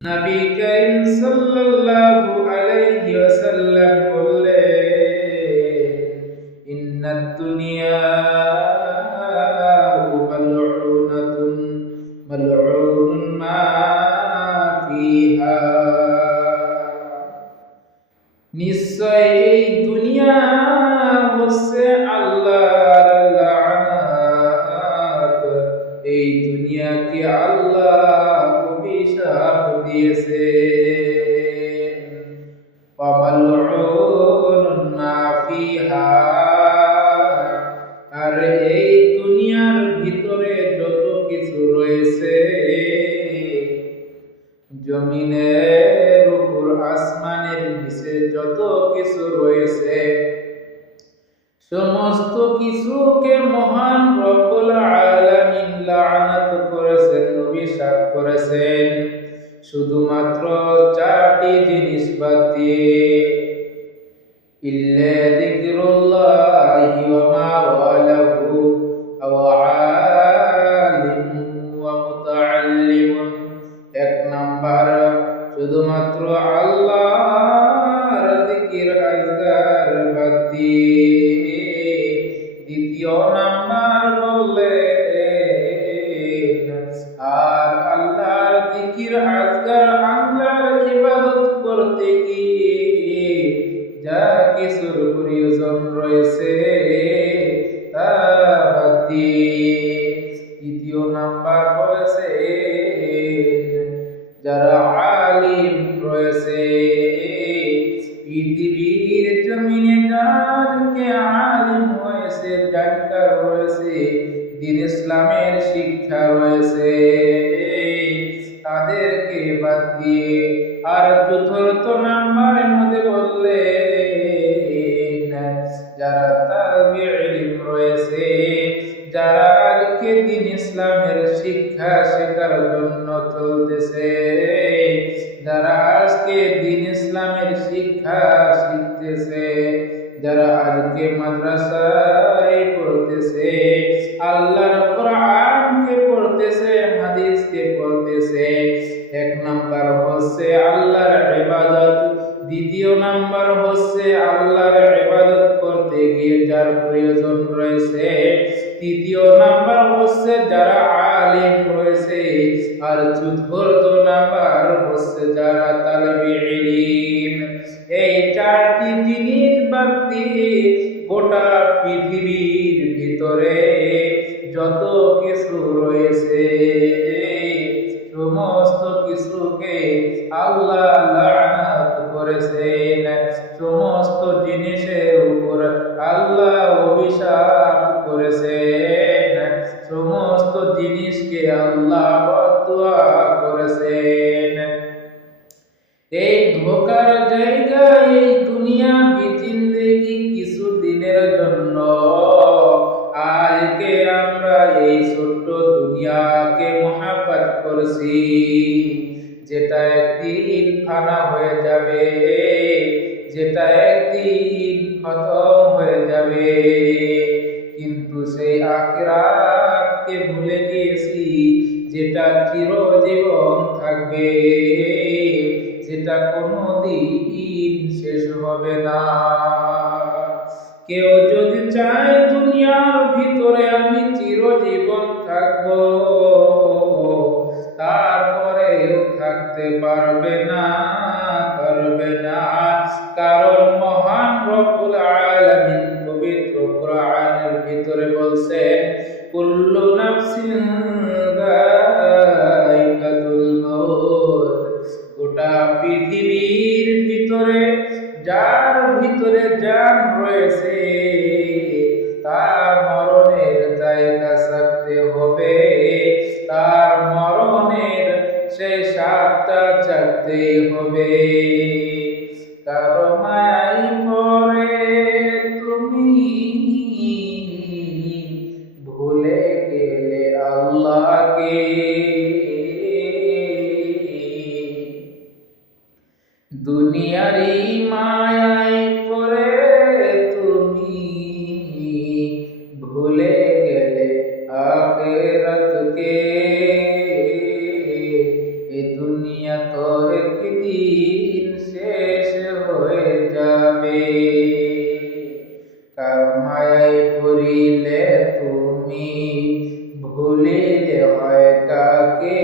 নবী করিম সাল্লাল্লাহু আলাইহি ওয়াসাল্লাম বললেন, ইন্নাদ দুনিয়া মালউনাতুন মালউনুন মা ফিহা। নিশ্চয় এই দুনিয়া হচ্ছে আল্লাহর লাআনাত। এই দুনিয়াকে আল্লাহ অভিশাপ দিয়েছে। ওয়ামালউনুন মা ফিহা, আর এই দুনিয়ার ভিতরে যত কিছু রয়েছে, জমিনের উপর আসমানের নিচে যত কিছু রয়েছে, সমস্ত কিছুকে মহান রব্বুল আলামিন লাআনাত করেছেন, অভিশাপ করেছেন, শুধুমাত্র চারটি জিনিস বাদ দিয়ে। ইল্লা যিকরুল্লাহি ওয়া মা ওয়ালাহু আও আলিমুন ওয়া মুতাআল্লিমুন। এক নাম্বার, শুধুমাত্র আল্লাহর জিকির আজকার বাদ দিয়ে। দ্বিতীয় নাম্বার বললেন, আর আল্লাহর জিকির আজকার আল্লাহর ইবাদত করতে গিয়ে যা কিছুর প্রয়োজন রয়েছে তা বাদ দিয়ে। তৃতীয় নাম্বার বলেছে, যারা আলিম রয়েছে, পৃথিবীর জমিনে যাদেরকে আলিম হয়েছে, জানকার রয়েছে, দ্বীন ইসলামের শিক্ষা রয়েছে, তাদেরকে বাদ দিয়ে। আর চতুর্থ নাম্বারের মধ্যে বললেন, যারা তালিবে ইলম রয়েছে, যারা আজকে দ্বীন ইসলামের শিক্ষা শেখার জন্য চলতেছে, যারা আজকে দ্বীন ইসলামের শিক্ষা শিখতেছে, যারা আজকে মাদ্রাসায় পড়তেছে, আল্লাহর কোরআনকে পড়তেছে, হাদিসকে পড়তেছে। এক নাম্বার হচ্ছে আল্লাহর ইবাদত, দ্বিতীয় নাম্বার হচ্ছে আল্লাহর ইবাদত করতে গিয়ে যার প্রয়োজন রয়েছে, তৃতীয় নাম্বার হচ্ছে যারা আলিম রয়েছে, আর চতুর্থ নাম্বার হচ্ছে যারা তালিবে ইলম। এই চারটি জিনিস বাদ দিয়ে গোটা পৃথিবীর ভিতরে যত কিছু রয়েছে, সমস্ত কিছুকে আল্লাহ লাআনাত করেছেন, সমস্ত জিনিসের উপর আল্লাহ অভিশাপ করেছেন, সমস্ত জিনিসকে আল্লাহ বদদুয়া করেছেন। এই ধোকার জায়গায় এই দুনিয়া জিন্দেগি কিছু দিনের জন্য। আজকে আমরা এই ছোট্ট দুনিয়াকে মহাব্বত করছি, যেটা একদিন ফানা হয়ে যাবে, যেটা একদিন খতম হয়ে যাবে। কিন্তু সেই আখিরাতকে ভুলে গিয়েছি, যেটা চিরজীবন থাকবে, যেটা কোনোদিন শেষ হবে না। কেউ যদি চায় দুনিয়ার ভিতরে আমি চিরজীবন থাকবো, তারপরেও থাকতে পারবে না, পারবে না। কারণ মহান রব্বুল আলামিন পবিত্র কোরআনের ভিতরে বলছেন, কুল্লু নাফসিন যায়কাতুল মাউত। গোটা পৃথিবীর ভিতরে যার ভিতরে জান রয়েছে, তার মরণের জায়গা থাকতে হবে, তার মরণের সেই স্বাদটা চাকতেই হবে। কারো মায়াই পরে তুমি ভুলে গেলে আল্লাহকে, দুনিয়ারি মায়াই পরে তুমি ভুলে গেলে আখিরাতকে। এ দুনিয়া তো একদিন শেষ হয়ে যাবে। কার মায়ায় পড়িলে তুমি ভুলিলে হয় কাকে,